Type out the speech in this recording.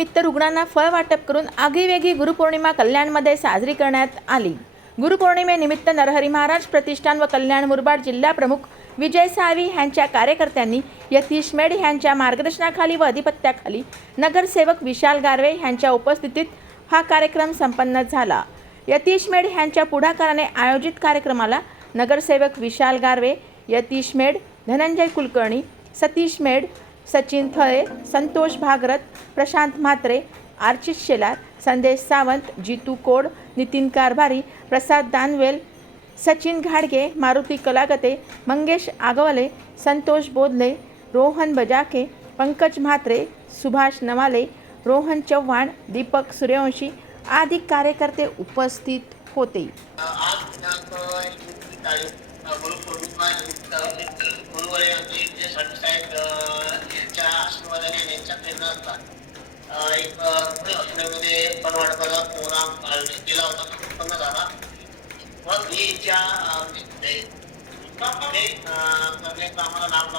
गुरुपौर्णिमेनिमित्त रुग्णांना फळ वाटप करून आगीवेगळी गुरुपौर्णिमा कल्याणमध्ये साजरी करण्यात आली। गुरुपौर्णिमेनिमित्त नरहरी महाराज प्रतिष्ठान व कल्याण मुरबाड जिल्हा प्रमुख विजय साळवी यांच्या कार्यकर्त्यांनी यतीश मेड यांच्या मार्गदर्शनाखाली व अधिपत्याखाली नगरसेवक विशाल गारवे यांच्या उपस्थितीत हा कार्यक्रम संपन्न झाला। यतीश मेड यांच्या पुढाकाराने आयोजित कार्यक्रमाला नगरसेवक विशाल गारवे, यतीश मेड, धनंजय कुलकर्णी, सतीश मेड, सचिन थळे, संतोष भागरथ, प्रशांत म्हात्रे, आर्चित शेलार, संदेश सावंत, जीतू कोड, नितीन कारभारी, प्रसाद दानवेल, सचिन घाडगे, मारुती कलागते, मंगेश आगवले, संतोष बोधले, रोहन बजाके, पंकज म्हात्रे, सुभाष नवाले, रोहन चव्हाण, दीपक सूर्यवंशी आदी कार्यकर्ते उपस्थित होते। एक पुढे हॉस्पिटलमध्ये पण वाटपाला प्रोग्राम दिला होता, उत्पन्न झाला। मग ही ज्या करण्याचं आम्हाला लांब